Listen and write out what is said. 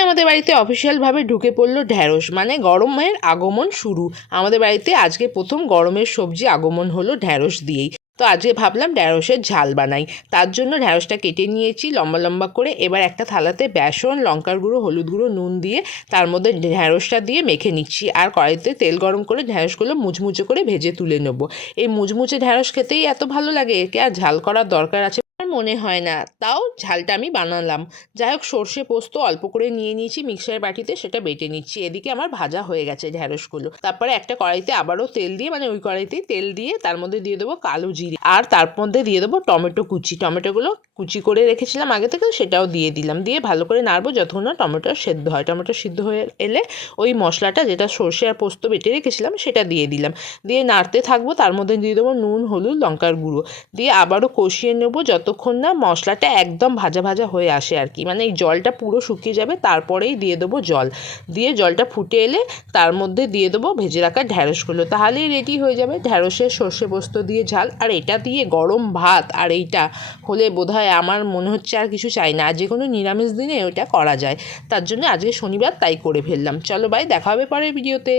আমাদের বাড়িতে অফিসিয়ালভাবে ঢুকে পড়লো ঢ্যাঁড়স, মানে গরমের আগমন শুরু। আমাদের বাড়িতে আজকে প্রথম গরমের সবজি আগমন হলো ঢ্যাঁড়স দিয়েই। তো আজকে ভাবলাম ঢ্যাঁড়সের ঝাল বানাই। তার জন্য ঢ্যাঁড়সটা কেটে নিয়েছি লম্বা লম্বা করে। এবার একটা থালাতে বেসন, লঙ্কার গুঁড়ো, হলুদ গুঁড়ো, নুন দিয়ে তার মধ্যে ঢ্যাঁড়সটা দিয়ে মেখে নিচ্ছি। আর কড়াইতে তেল গরম করে ঢ্যাঁড়সগুলো মুচমুচে করে ভেজে তুলে নেবো। এই মুচমুচে ঢ্যাঁড়স খেতেই এত ভালো লাগে, একে আর ঝাল করার দরকার আছে মনে হয় না। তাও ঝালটা আমি বানালাম। যাই হোক, সর্ষে পোস্ত অল্প করে নিয়ে নিয়েছি মিক্সার বাটিতে, সেটা বেটে নিচ্ছি। এদিকে আমার ভাজা হয়ে গেছে ঢ্যাঁড়সগুলো। তারপরে একটা কড়াইতে আবারও তেল দিয়ে, মানে ওই কড়াইতেই তেল দিয়ে তার মধ্যে দিয়ে দেবো কালো জিরে, আর তার মধ্যে দিয়ে দেবো টমেটো কুচি। টমেটোগুলো কুচি করে রেখেছিলাম আগে থেকে, সেটাও দিয়ে দিলাম। দিয়ে ভালো করে নাড়বো যতক্ষণ না টমেটো সেদ্ধ হয়। টমেটো সিদ্ধ হয়ে এলে ওই মশলাটা, যেটা সর্ষে আর পোস্ত বেটে রেখেছিলাম, সেটা দিয়ে দিলাম। দিয়ে নাড়তে থাকবো। তার মধ্যে দিয়ে দেবো নুন, হলুদ, লঙ্কার গুঁড়ো দিয়ে আবারও কষিয়ে নেবো যতক্ষণ না মশলাটা একদম ভাজা ভাজা হয়ে আসে আর কি, মানে এই জলটা পুরো শুকিয়ে যাবে। তারপরেই দিয়ে দেবো জল। দিয়ে জলটা ফুটে এলে তার মধ্যে দিয়ে দেবো ভেজে রাখা ঢ্যাঁড়সগুলো। তাহলেই রেডি হয়ে যাবে ঢ্যাঁড়সের সর্ষে পোস্ত দিয়ে ঝাল। আর এটা দিয়ে গরম ভাত আর এইটা হলে বোধহয় আমার মনে হচ্ছে আর কিছু চাই না। আর যে কোনো নিরামিষ দিনে ওটা করা যায়। তার জন্য আজকে শনিবার, তাই করে ফেললাম। চলো বাই, দেখা হবে পরের ভিডিওতে।